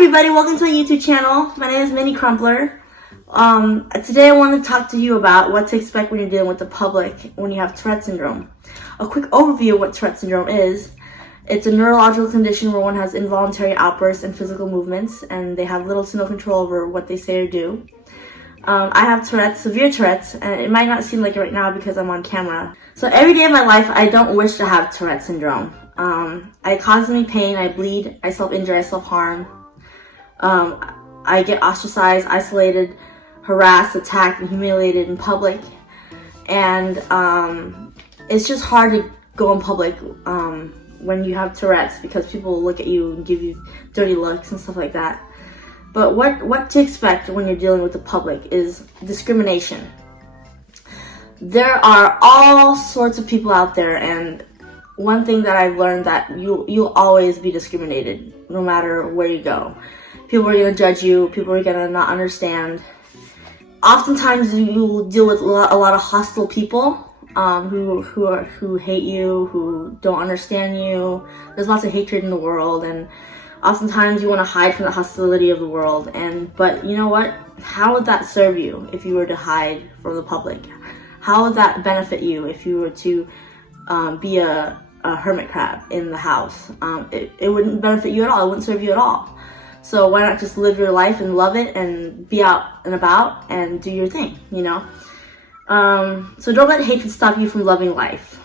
everybody, welcome to my YouTube channel. My name is Minnie Crumpler. Today I want to talk to you about what to expect when you're dealing with the public when you have Tourette syndrome. A quick overview of what Tourette syndrome is. It's a neurological condition where one has involuntary outbursts and physical movements, and they have little to no control over what they say or do. I have Tourette's, severe Tourette's, and it might not seem like it right now because I'm on camera. So every day of my life, I don't wish to have Tourette syndrome. I constantly pain, I bleed, I self-injure, I self-harm. I get ostracized, isolated, harassed, attacked, and humiliated in public. And it's just hard to go in public when you have Tourette's because people will look at you and give you dirty looks and stuff like that. But what to expect when you're dealing with the public is discrimination. There are all sorts of people out there, and one thing that I've learned that you'll always be discriminated no matter where you go. People are going to judge you, people are going to not understand. Oftentimes you deal with a lot of hostile people who hate you, who don't understand you. There's lots of hatred in the world, and oftentimes you want to hide from the hostility of the world. But you know what? How would that serve you if you were to hide from the public? How would that benefit you if you were to be a hermit crab in the house? It wouldn't benefit you at all. It wouldn't serve you at all. So why not just live your life and love it and be out and about and do your thing, you know? So don't let hatred stop you from loving life,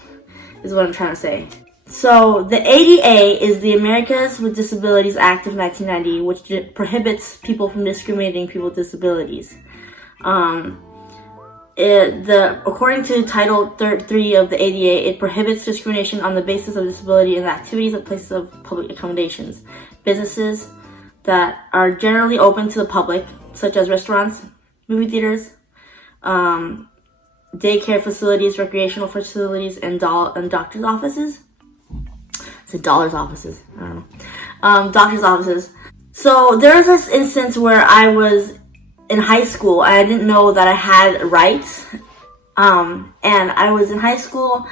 is what I'm trying to say. So the ADA is the Americans with Disabilities Act of 1990, which prohibits people from discriminating people with disabilities. According to Title 3 of the ADA, it prohibits discrimination on the basis of disability in the activities and places of public accommodations. Businesses that are generally open to the public, such as restaurants, movie theaters, daycare facilities, recreational facilities, and doctor's offices. I said dollars offices, I don't know. Doctor's offices. So there was this instance where I was in high school. I didn't know that I had rights. And I was in high school,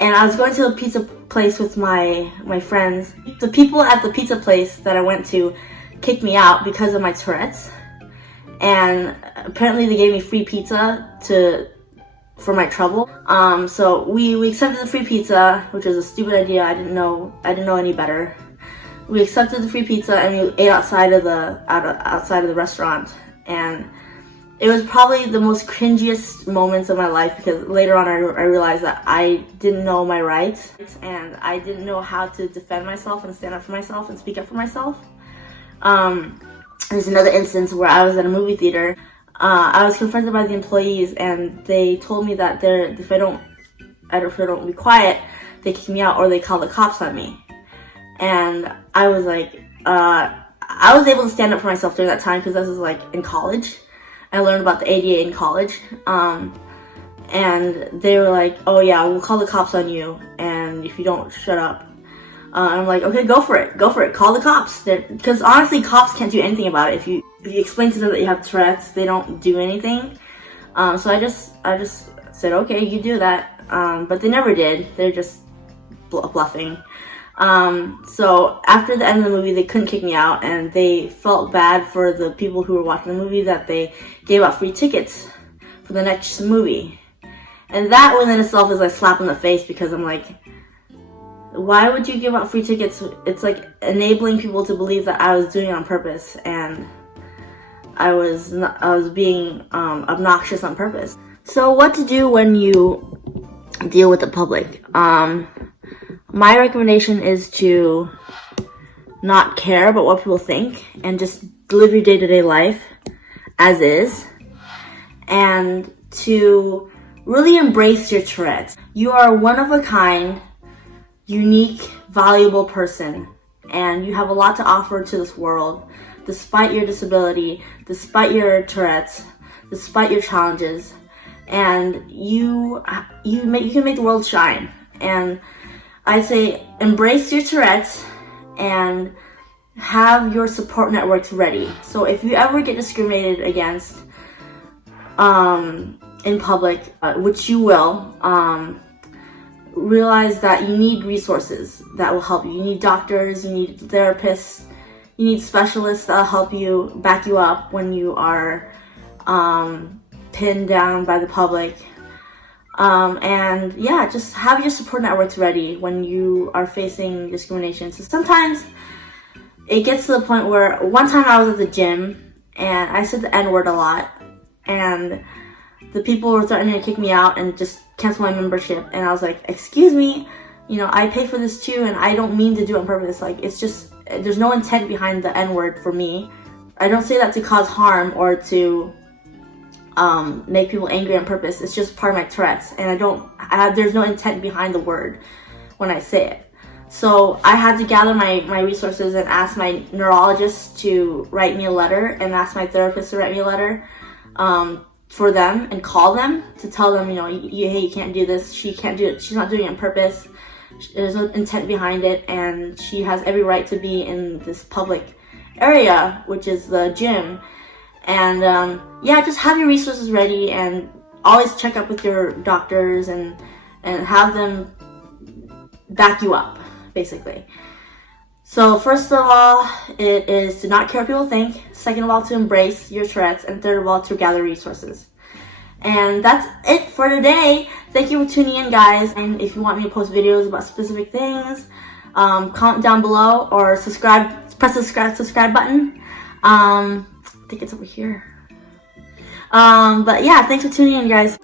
and I was going to a pizza place with my friends. The people at the pizza place that I went to kicked me out because of my Tourette's, and apparently they gave me free pizza for my trouble. So we accepted the free pizza, which was a stupid idea. I didn't know any better. We accepted the free pizza and we ate outside of the restaurant, and it was probably the most cringiest moments of my life because later on I realized that I didn't know my rights and I didn't know how to defend myself and stand up for myself and speak up for myself. There's another instance where I was at a movie theater. I was confronted by the employees, and they told me that if I don't be quiet, they kick me out or they call the cops on me. And I was like, I was able to stand up for myself during that time because this was like in college. I learned about the ADA in college. And they were like, oh yeah, we'll call the cops on you, and if you don't shut up. I'm like, okay, go for it, call the cops. Because honestly, cops can't do anything about it. If you explain to them that you have Tourette's, they don't do anything. So I just said, okay, you do that. But they never did. They're just bluffing. So after the end of the movie, they couldn't kick me out, and they felt bad for the people who were watching the movie that they gave out free tickets for the next movie. And that within itself is like a slap in the face, because I'm like, why would you give out free tickets? It's like enabling people to believe that I was doing it on purpose, and I was being obnoxious on purpose. So what to do when you deal with the public? My recommendation is to not care about what people think and just live your day-to-day life as is, and to really embrace your Tourette's. You are one of a kind, unique, valuable person, and you have a lot to offer to this world, despite your disability, despite your Tourette's, despite your challenges, and you can make the world shine. And I say embrace your Tourette's and have your support networks ready. So if you ever get discriminated against in public, which you will, realize that you need resources that will help you. You need doctors, you need therapists, you need specialists that'll help you, back you up when you are pinned down by the public. And yeah, just have your support networks ready when you are facing discrimination. So sometimes it gets to the point where one time I was at the gym and I said the N-word a lot, and the people were threatening to kick me out and just cancel my membership. And I was like, excuse me, you know, I pay for this too, and I don't mean to do it on purpose. Like, it's just, there's no intent behind the N-word for me. I don't say that to cause harm or to make people angry on purpose. It's just part of my Tourette's, and there's no intent behind the word when I say it. So I had to gather my resources and ask my neurologist to write me a letter, and ask my therapist to write me a letter for them, and call them to tell them, you know, hey, you can't do this. She can't do it. She's not doing it on purpose. There's no intent behind it, and she has every right to be in this public area, which is the gym. And yeah, just have your resources ready, and always check up with your doctors and have them back you up, basically. So first of all, it is to not care what people think. Second of all, to embrace your Tourette's. And third of all, to gather resources. And that's it for today. Thank you for tuning in, guys. And if you want me to post videos about specific things, comment down below, or subscribe. Press the subscribe button. I think it's over here. But yeah, thanks for tuning in, guys.